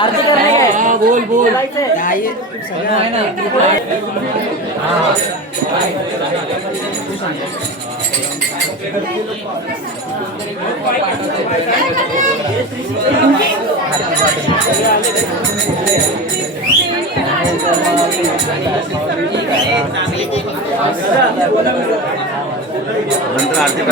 आरती करणे काय बोल बोल नंतर आरती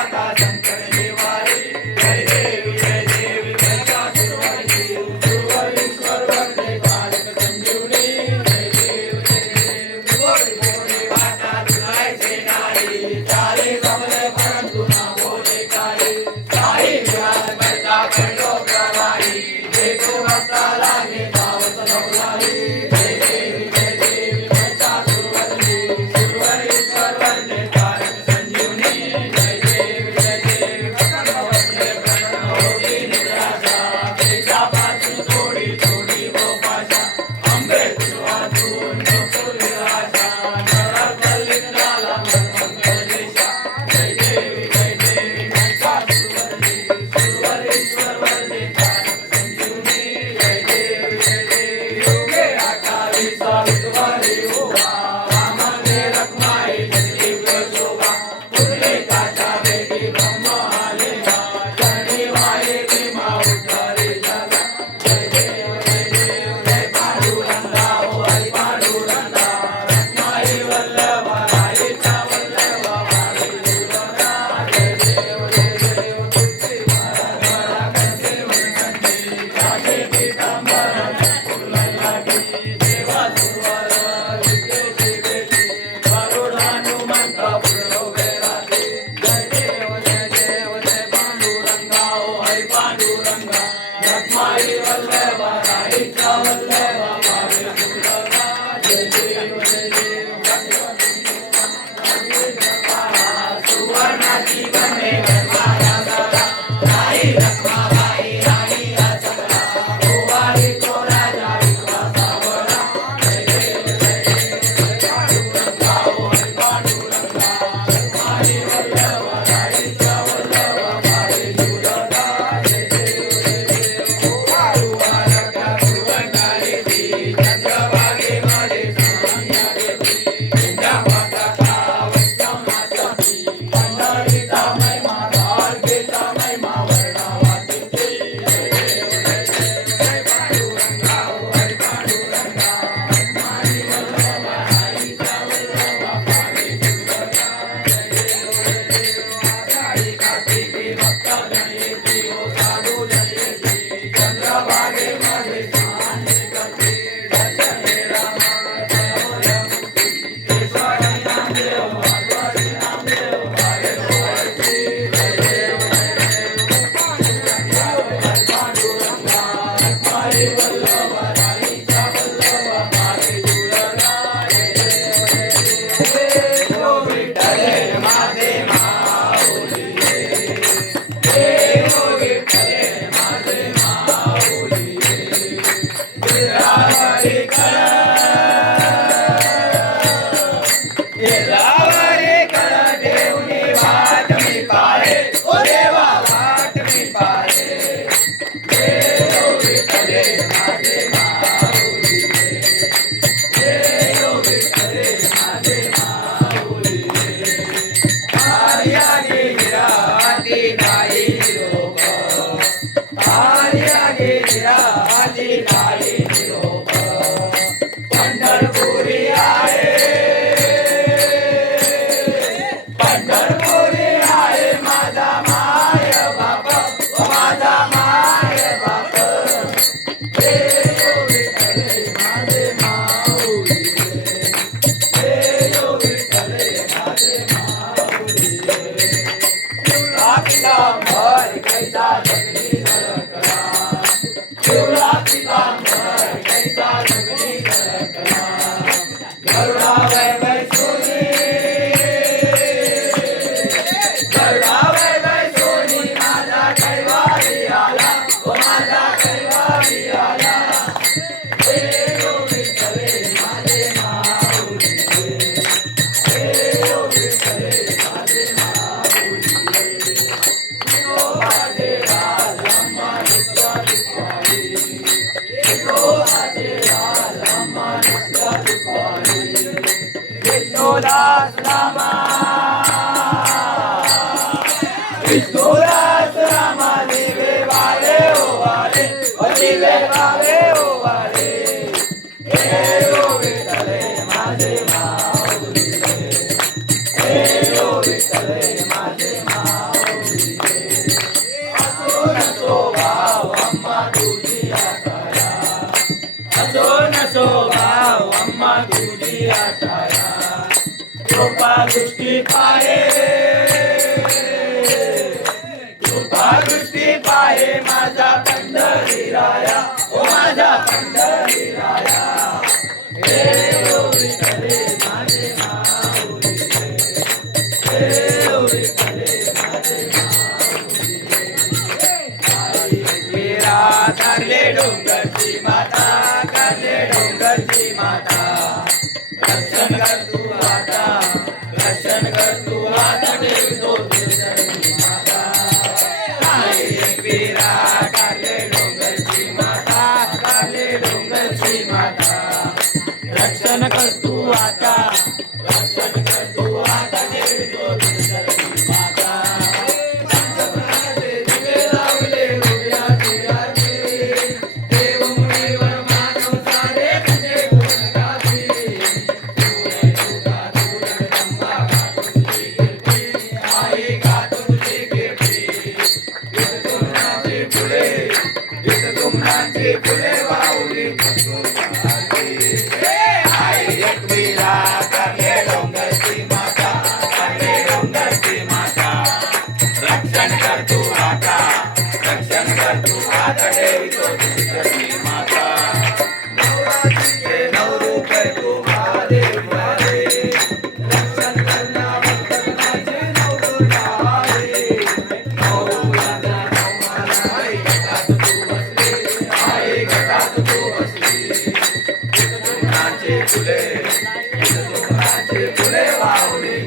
आता संकट निवारी जय देवी जय देवी जय विष्णुदास रामा विष्णुदास रामा दिवे वाले ओ वाले ओ दिवे वाले ओ वाले हे ओ विठ्ठले माझे माऊली हे ओ विठ्ठले माझे माऊली असो नसो भाव अम्मा तुझी आशया असो नसो भाव अम्मा तुझी आशया कृपा दृष्टी पाहे कृपा दृष्टी पाहे माझा पंढरी राया ओ माझा पंढरी राया हे ओ विठ्ठले माझे माऊली हे ओ विठ्ठले माझे माऊली आई एकविरा धरले डोंगरची माता धरले डोंगरची माता रक्षण कर तू आता रक्षण कर तू आता ठेवतो तुझी माता आई एकविरा धरले डोंगरची माता धरले डोंगरची माता रक्षण कर तू आता रक्षण कर तू आता ठेवतो तुझी माता पंचप्राणाचे दिवे लावले हृदयाची आरती देव मुनीवर मानव सारे तुझे गुण गाती आई गातो तुझी कीर्ती तुमनाचे फुले वाहुली आई एकविरा करले डोंगरची माता करले डोंगरची माता रक्षण कर तू आता रक्षण कर तू आता ठेवितो तुझी माता नवरात्रीचे 9 रूप तू महादेव रे रक्षण करना भक्तांचे 9 दुर्गा रे 9 रुद्रांचा 9 माला आई घटात तू बसली आई घटात तू बसली तुमनाचे फुले वाहुली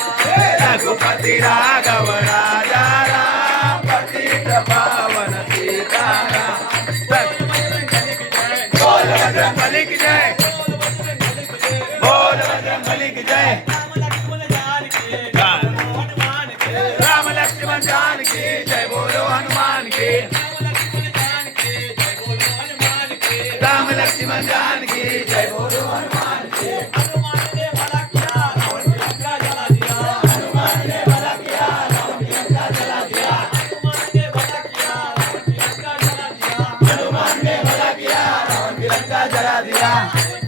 रघुपति राघव राजा राम पतित पावन सीताराम बोल बजरंगबली की जय बोल बजरंगबली की जय राम लक्ष्मण जानकी जय बोलो हनुमान की राम लक्ष्मण जानकी जय बोलो हनुमान की जला दिया